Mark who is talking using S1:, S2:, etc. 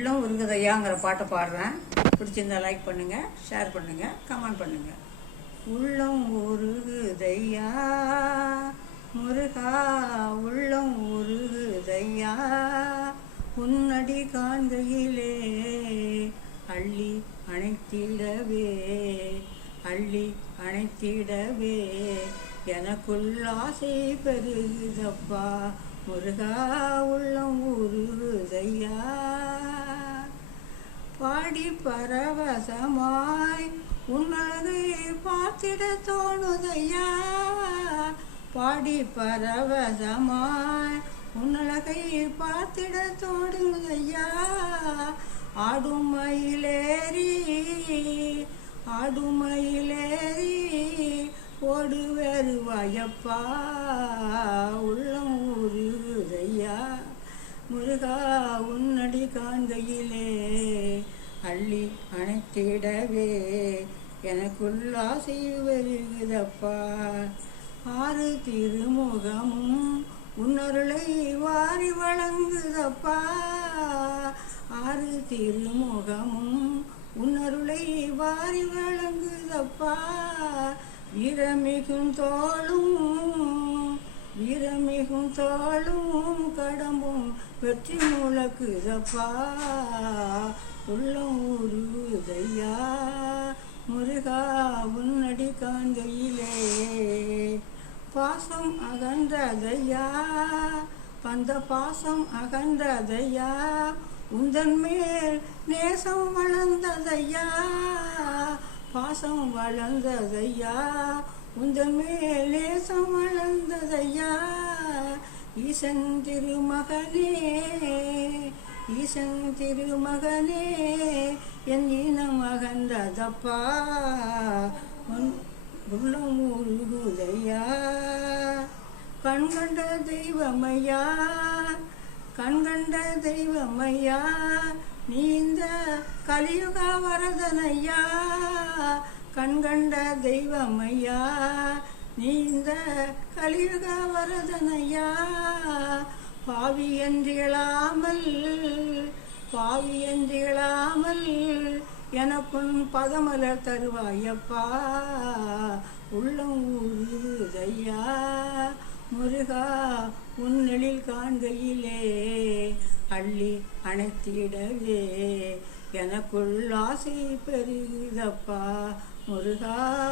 S1: உள்ளம் உருகுதையாங்கிற பாட்டை பாடுறேன். பிடிச்சிருந்தா லைக் பண்ணுங்க ஷேர் பண்ணுங்க கமெண்ட் பண்ணுங்க. உள்ளம் உருகுதையா முருகா உள்ளம் உருகுதையா உன்னடி காண்கையிலே அள்ளி அணைத்திடவே அள்ளி அணைத்திடவே எனக்குள் ஆசை பெருகுதப்பா முருகா உள்ளம் உருகு பாடி பரவசமாய் உன்னதை பார்த்திட தோணுதையா? பாடி பரவசமாய் உன்னழகை பார்த்திட தோணுதையா? ஆடும் மயிலேறி ஓடு வருவாயப்பா உள்ளம் உருகுதையா முருகா அனைத்திடவே அணைத்திடவே. எனக்குள் ஆறு திருமுகமும் உன்னருளை வாரி வழங்குதப்பா. ஆறு திருமுகமும் உன்னருளை வாரி வழங்குதப்பா. வீரமிகும் தோளும் வீரமிகும் தோளும் கடம்பும் வெற்றி முழக்குதப்பா. உள்ள காண்கையிலே பாசம் அகன்றதையா? பந்த பாசம் அகன்றதையா? உந்தன் மேல் நேசம் வளர்ந்ததையா? பாசம் வளர்ந்ததையா? உந்தன் மேல் நேசம் வளர்ந்ததையா? ஈசன் திருமகனே ஈசன் திருமகனே என் இனம் அகன்றதப்பா? உள்ளம் உருகுதையா கண்கண்ட தெய்வமையா? கண்கண்ட தெய்வமையா? நீ இந்த கலியுக வரதனையா? கண்கண்ட தெய்வமையா? நீ இந்த கலியுக வரதனையா? பாவி என்றியலாமல் பாவி என்றியலாமல் எனக்கும் பதமலர் தருவாயப்பா. உள்ளம் உருதையா முருகா உன்னெழில் காண்கையிலே அள்ளி அணைத்திடவே. எனக்குள் ஆசை பெருகுதப்பா முருகா.